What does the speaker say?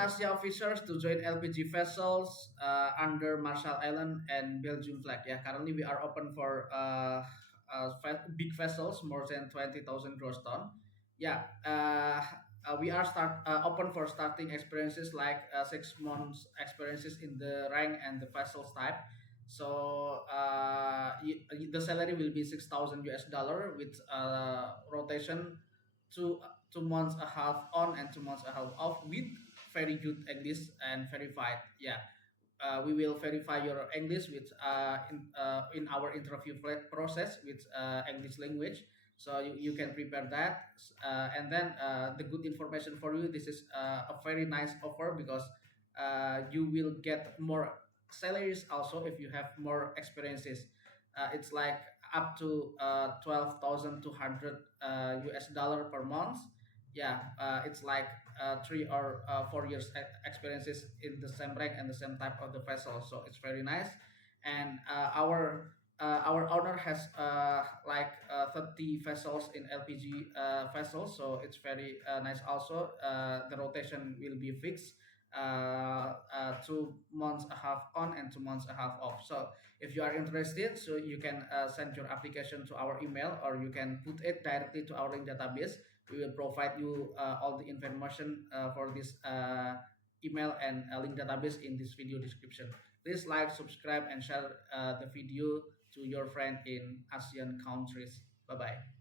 Asia officers to join LPG vessels under Marshall Island and Belgium flag. Yeah, currently we are open for big vessels more than 20,000 gross ton. Yeah, we are start open for starting experiences like 6 months experiences in the rank and the vessels type. So the salary will be 6,000 US dollar with rotation two 2 months a half on and 2 months a half off with very good English and verified. Yeah, we will verify your English with in our interview process with English language. So you can prepare that, and then the good information for you. This is a very nice offer because you will get more salaries also if you have more experiences. It's like up to 12,200 US dollar per month. Yeah, it's like 3 or 4 years experiences in the same rank and the same type of the vessel, so it's very nice. And our owner has like 30 vessels in LPG vessels, so it's very nice also. The rotation will be fixed, 2 months a half on and 2 months a half off. So if you are interested, so you can send your application to our email, or you can put it directly to our link database. We will provide you all the information for this email and link database in this video description. Please like, subscribe, and share the video to your friend in ASEAN countries. Bye bye.